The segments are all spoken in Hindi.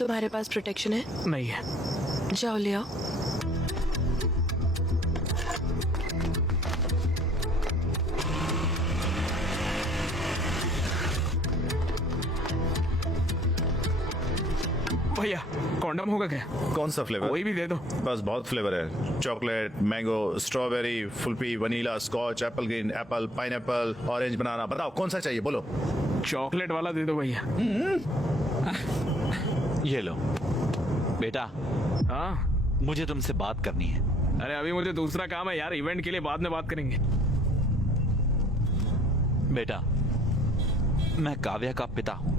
तुम्हारे पास प्रोटेक्शन है? नहीं है। जाओ ले आओ। भैया कॉन्डम होगा क्या? कौन सा फ्लेवर? कोई भी दे दो। बस बहुत फ्लेवर है, चॉकलेट, मैंगो, स्ट्रॉबेरी, फुल्पी, vanilla, scotch, apple green, apple, pineapple, orange, banana. बताओ कौन सा चाहिए, बोलो। चॉकलेट वाला दे दो भैया। ये लो बेटा, हाँ मुझे तुमसे बात करनी है। अरे अभी मुझे दूसरा काम है यार, इवेंट के लिए बाद में बात करेंगे। बेटा, मैं काव्या का पिता हूँ।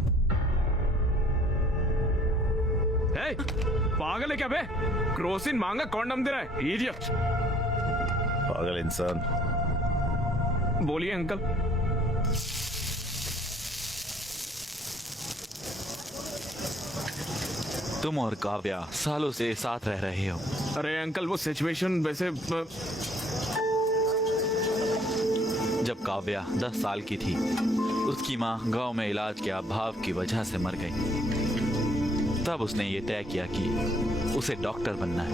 ए, पागल है क्या बे? क्रोसिन मांगा कॉन्डम दे रहा है, इडियट। पागल इंसान। बोलिए अंकल। तुम और काव्या सालों से साथ रह रहे हो। अरे अंकल वो सिचुएशन वैसे जब काव्या 10 साल की थी, उसकी माँ गांव में इलाज के अभाव की वजह से मर गई। तब उसने ये तय किया कि उसे डॉक्टर बनना है।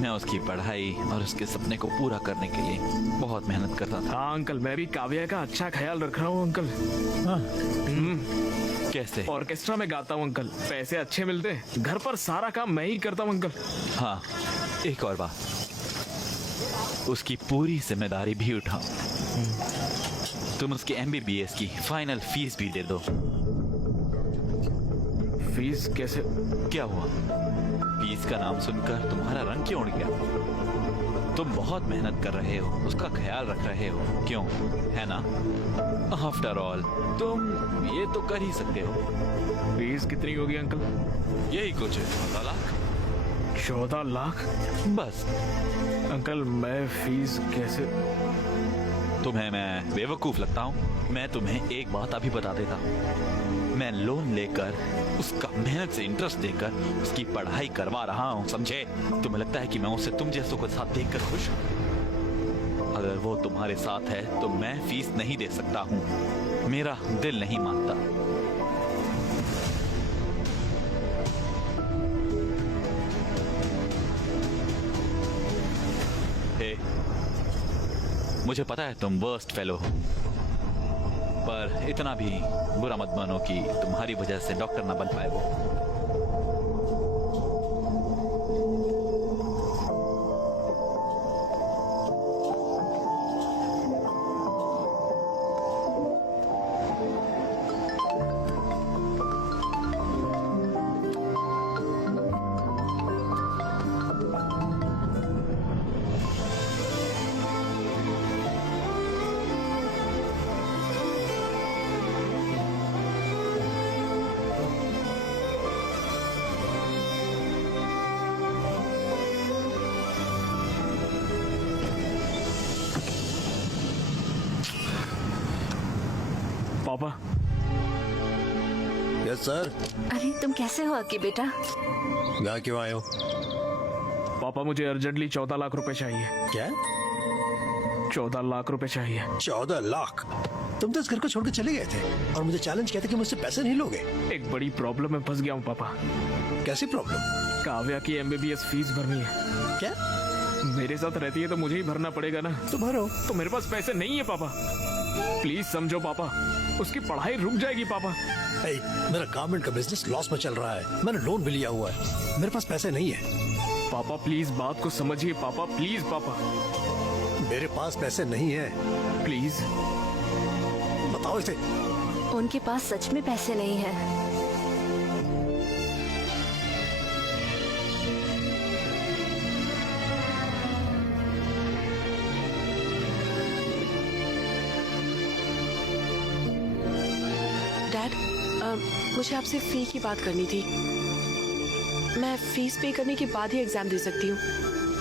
मैं उसकी पढ़ाई और उसके सपने को पूरा करने के लिए बहुत मेहनत करता था। हाँ अंकल, मैं भी काव्या का अच्छा ख्याल रख रहा हूँ अंकल। कैसे? ऑर्केस्ट्रा में गाता हूँ अंकल, पैसे अच्छे मिलते हैं। घर पर सारा काम मैं ही करता हूँ अंकल। हाँ, एक और बात, उसकी पूरी जिम्मेदारी भी उठाओ। तुम उसकी MBBS की फाइनल फीस भी दे दो। फीस कैसे? क्या हुआ? फीस का नाम सुनकर तुम्हारा रंग क्यों उड़ गया? तुम बहुत मेहनत कर रहे हो, उसका ख्याल रख रहे हो, क्यों? है ना? आफ्टर ऑल तुम ये तो कर ही सकते हो। फीस कितनी होगी अंकल? यही कुछ 14 लाख। 14 लाख? बस। अंकल मैं फीस कैसे? तुम्हें मैं बेवकूफ लगता हूँ? मैं तुम्हें एक बात अभी बता देता हूँ। मैं लोन लेकर, उसका मेहनत से इंटरेस्ट देकर उसकी पढ़ाई करवा रहा हूँ, समझे? तुम्हें लगता है कि मैं उसे तुम जैसों के साथ देखकर खुश हूँ? अगर वो तुम्हारे साथ है तो मैं फीस नहीं दे सकता हूँ। मेरा दिल नहीं मानता। हे, मुझे पता है तुम वर्स्ट फेलो हो, पर इतना भी बुरा मत मानो कि तुम्हारी वजह से डॉक्टर ना बन पाए वो। पापा। Yes sir. अरे तुम कैसे हो अक्की बेटा? यहाँ क्यों आए हो? पापा मुझे अर्जेंटली 14 लाख रुपए चाहिए। क्या? 14 लाख रुपए चाहिए। 14 लाख? तुम तो इस घर को छोड़ के चले गए थे और मुझे चैलेंज किया था कि मुझसे पैसे नहीं लोगे। एक बड़ी प्रॉब्लम में फंस गया हूँ पापा। कैसी प्रॉब्लम? काव्या की MBBS फीस भरनी है। क्या? मेरे साथ रहती है तो मुझे ही भरना पड़ेगा ना। तो भरो। तो मेरे पास पैसे नहीं है पापा, प्लीज समझो पापा, उसकी पढ़ाई रुक जाएगी पापा। hey, मेरा गारमेंट का बिजनेस लॉस में चल रहा है, मैंने लोन भी लिया हुआ है, मेरे पास पैसे नहीं है। पापा प्लीज बात को समझिए पापा, प्लीज पापा। मेरे पास पैसे नहीं है। प्लीज बताओ इसे। उनके पास सच में पैसे नहीं है। डैड, मुझे आपसे फी की बात करनी थी। मैं फीस पे करने के बाद ही एग्जाम दे सकती हूँ।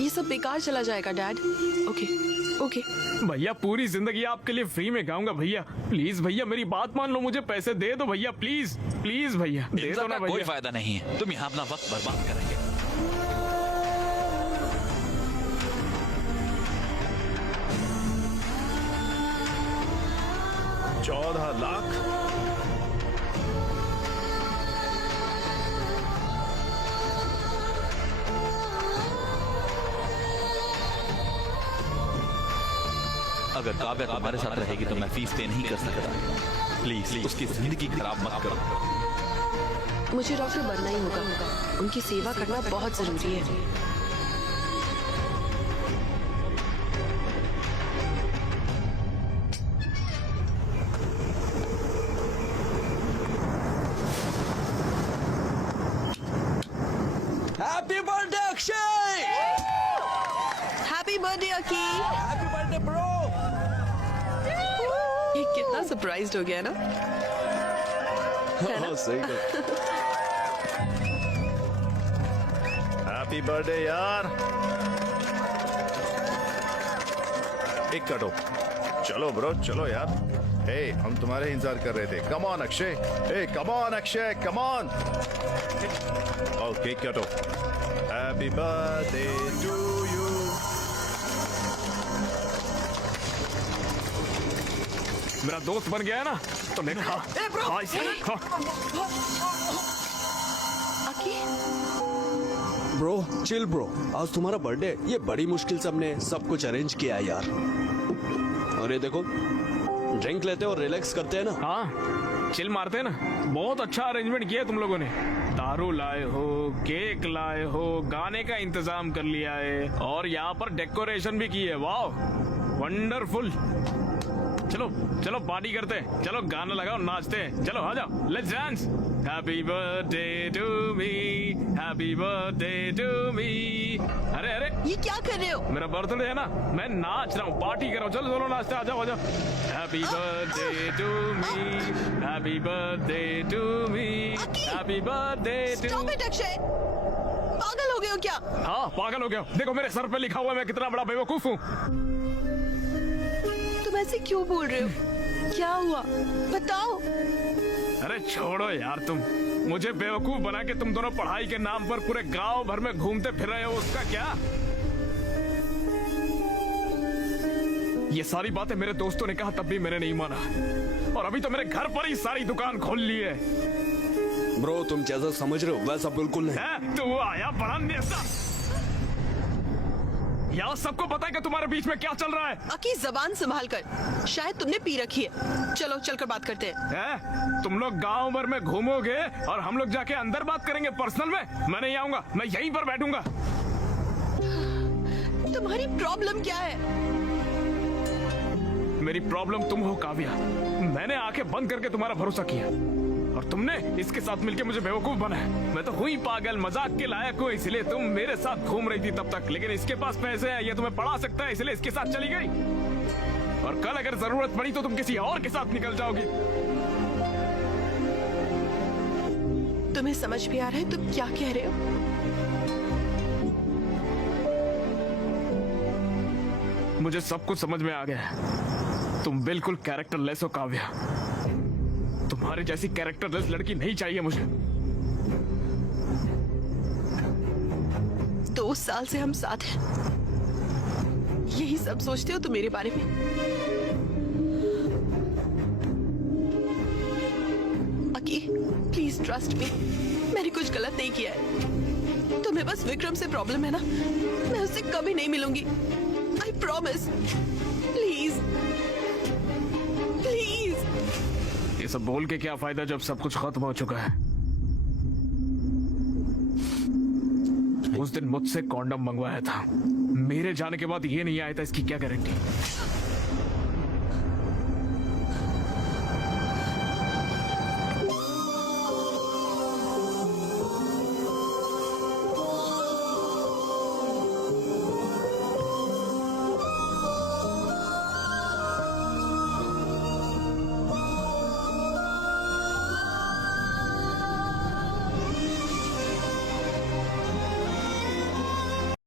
ये सब बेकार चला जाएगा डैड। Okay okay. भैया पूरी जिंदगी आपके लिए फ्री में गाऊंगा भैया, प्लीज भैया मेरी बात मान लो, मुझे पैसे दे दो भैया, प्लीज प्लीज भैया दे दो ना कोई भैया। फायदा नहीं है, तुम यहाँ अपना वक्त बर्बाद करेंगे। 14 लाख? अगर काव्या तुम्हारे साथ रहेगी तो मैं फीस पे नहीं कर सकता। प्लीज उसकी जिंदगी खराब मत करो। मुझे डॉक्टर बनना ही होगा। उनकी सेवा करना बहुत जरूरी है। Happy birthday Akshay. Happy birthday Aki. Happy birthday bro. ये कितना सरप्राइज्ड हो गया ना। हाँ, सही बात। हैप्पी बर्थडे यार। एक कटो। चलो ब्रो चलो यार। हे हम तुम्हारे इंतजार कर रहे थे। Come on Akshay. Hey come on Akshay come on. Okay कटो। Happy birthday to you. मेरा दोस्त बन गया है ना, तो मैं खा इसे। खा। अकी ब्रो चिल ब्रो, आज तुम्हारा बर्थडे। ये बड़ी मुश्किल से हमने सब कुछ अरेंज किया है यार। और ये देखो, ड्रिंक लेते और रिलैक्स करते हैं ना। हाँ चिल मारते हैं ना। बहुत अच्छा अरेंजमेंट किया है तुम लोगों ने। दारू लाए हो, केक लाए हो, गाने का इंतजाम कर लिया है और यहाँ पर डेकोरेशन भी की है। वाह वंडरफुल। चलो चलो पार्टी करते हैं। चलो गाना लगाओ नाचते हैं। चलो आ जाओ let's dance. Happy birthday to me, happy birthday to me. अरे अरे ये क्या कर रहे हो? मेरा बर्थडे है ना, मैं नाच रहा हूँ, पार्टी कर रहा हूँ। चलो चलो नाचते, आ जाओ आ जाओ। Happy birthday to me, happy birthday to me, happy birthday to. Stop it Akshay, पागल हो गए हो क्या? हाँ पागल हो गया हूँ। देखो मेरे सर पे लिखा हुआ है मैं कितना बड़ा बेवकूफ हूँ। तुम ऐसे क्यों बोल रहे हो? क्या हुआ बताओ। अरे छोड़ो यार तुम। मुझे बेवकूफ बना के तुम दोनों पढ़ाई के नाम पर पूरे गांव भर में घूमते फिर रहे हो, उसका क्या? ये सारी बातें मेरे दोस्तों ने कहा तब भी मैंने नहीं माना, और अभी तो मेरे घर पर ही सारी दुकान खोल ली है। ब्रो तुम जैसा समझ रहे हो वैसा बिल्कुल नहीं। है? तो वो आया बड़ा नेता। यहाँ सबको पता है कि तुम्हारे बीच में क्या चल रहा है। अकी जबान संभाल कर, शायद तुमने पी रखी है। चलो चलकर बात करते हैं। है? तुम लोग गांव भर में घूमोगे और हम लोग जाके अंदर बात करेंगे पर्सनल में। मैं नहीं आऊंगा, मैं यहीं पर बैठूंगा। तुम्हारी प्रॉब्लम क्या है? मेरी प्रॉब्लम तुम हो काव्या। मैंने आंखें बंद करके तुम्हारा भरोसा किया और तुमने इसके साथ मिलके मुझे बेवकूफ बनाया। मैं तो हुई पागल, मजाक के लायक हूँ, इसलिए तुम मेरे साथ घूम रही थी तब तक। लेकिन इसके पास पैसे हैं, ये तुम्हें पढ़ा सकता है, इसलिए इसके साथ चली गई। और कल अगर जरूरत पड़ी तो तुम किसी और के साथ निकल जाओगी। तुम्हें समझ भी आ रहा है तुम क्या कह रहे हो? मुझे सब कुछ समझ में आ गया है। तुम बिल्कुल कैरेक्टरलेस हो काव्या। तुम्हारी जैसी कैरेक्टरलेस लड़की नहीं चाहिए मुझे। 2 साल से हम साथ हैं, यही सब सोचते हो तुम मेरे बारे में? अकी प्लीज ट्रस्ट मी, मैंने कुछ गलत नहीं किया है। तुम्हें बस विक्रम से प्रॉब्लम है ना, मैं उससे कभी नहीं मिलूंगी। I promise. Please please. ये सब बोल के क्या फायदा जब सब कुछ खत्म हो चुका है। उस दिन मुझसे कॉन्डम मंगवाया था, मेरे जाने के बाद ये नहीं आया था, इसकी क्या गारंटी?